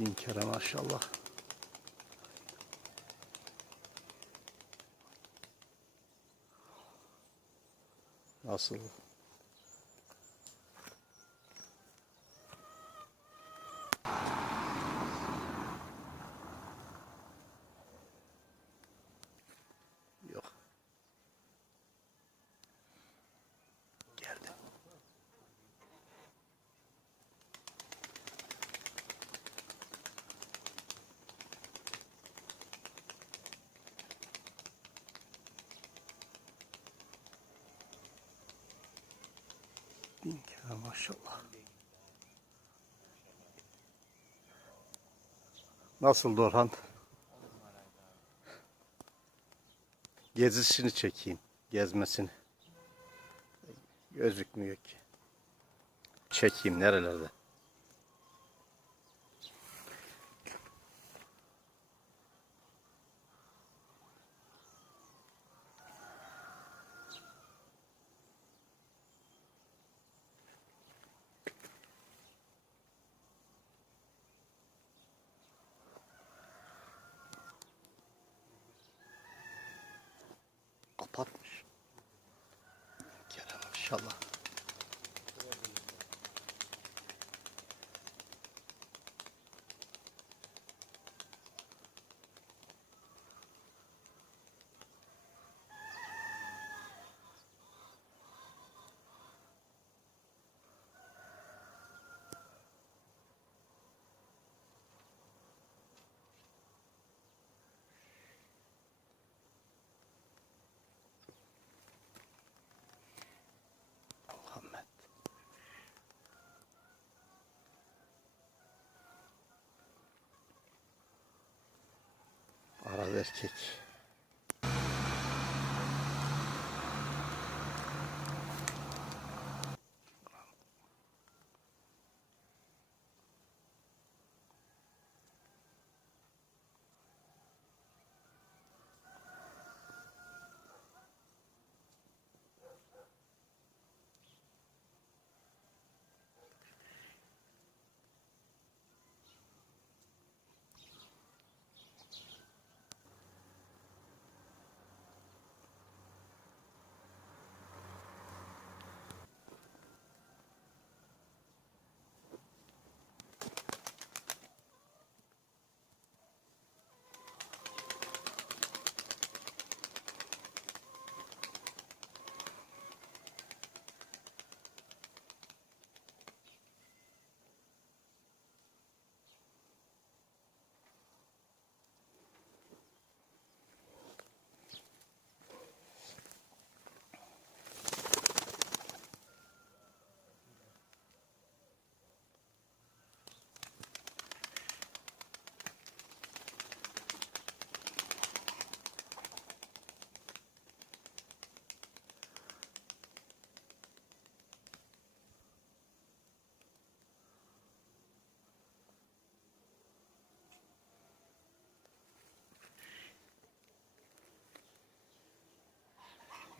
Bin kere maşallah. Nasıl? Yok. Geldi. Bin kere maşallah. Nasıl Dorhan? Gezisini çekeyim. Gezmesini. Gözükmüyor ki. Çekeyim nerelerde? İnşallah. আচ্ছা আচ্ছা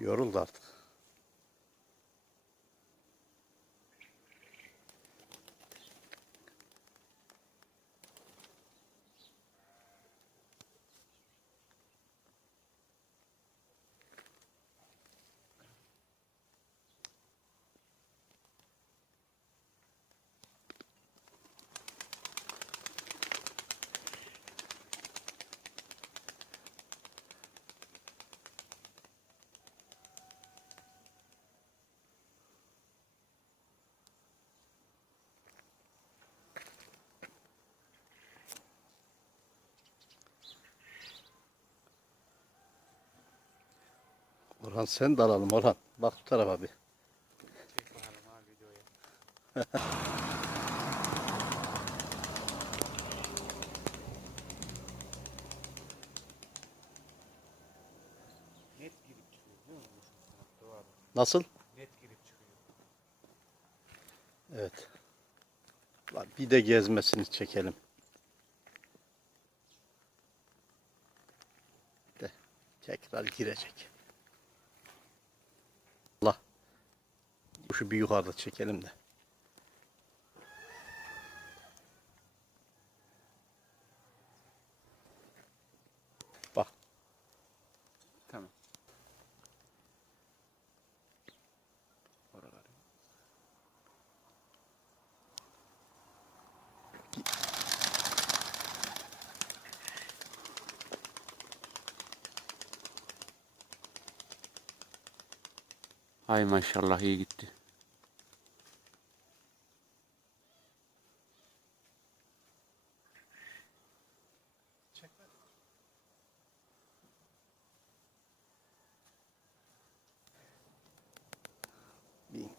Yoruldu artık. Orhan sen de alalım Orhan. Bak bu tarafa bir. Çek bakalım ha videoyu. Net girip çıkıyor değil mi? Nasıl? Net girip çıkıyor. Evet. Lan Bir de gezmesini çekelim. De tekrar girecek. Kuşu bir yukarıda çekelim de. Bak. Tamam. Oraları. Hay maşallah iyi gitti.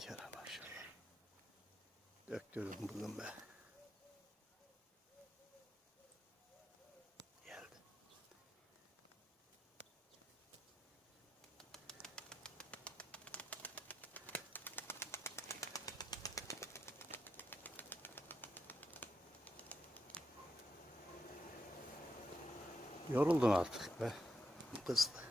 Bin kere maşallah. Döktürdüm bugün be. Geldi. Yoruldun artık be. Kızdı.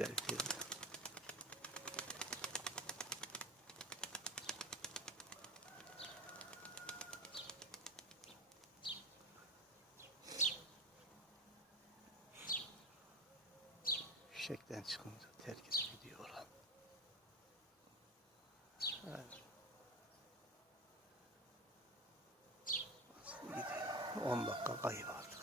güzel girdi. Fişekten çıkınca terk gidiyor oran. Evet. Nasıl gidiyor? 10 dakika kayıp artık.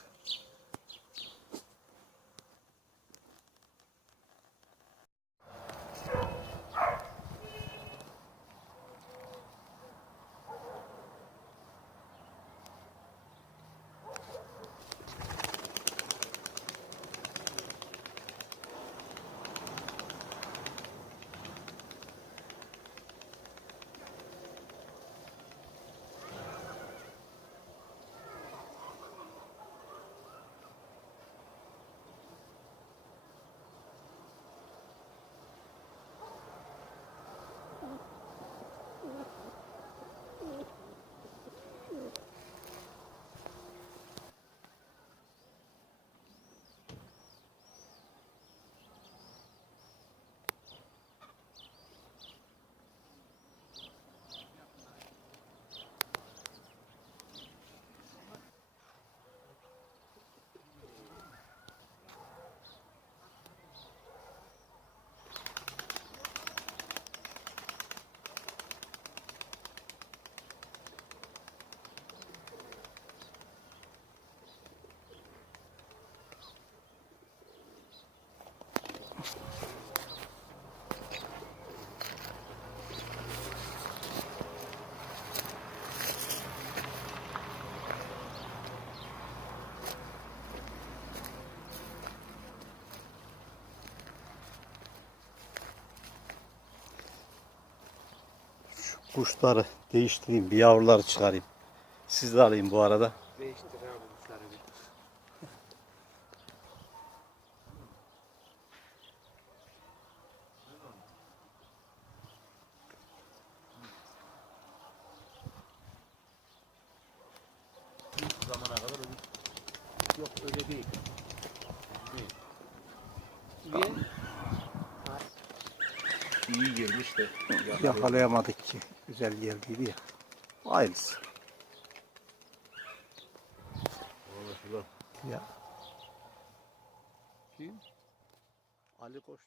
Kuşları değiştireyim, bir yavruları çıkarayım. Siz de alayım bu arada. Değiştir abi kuşları bir. Bu zamana kadar öyle. Yok öyle değil. Değil. Niye? İyi gelmiş de. Yakalayamadık ki. Güzel geldiydi ya. Aynısı. Ya. Kim? Ali Koç.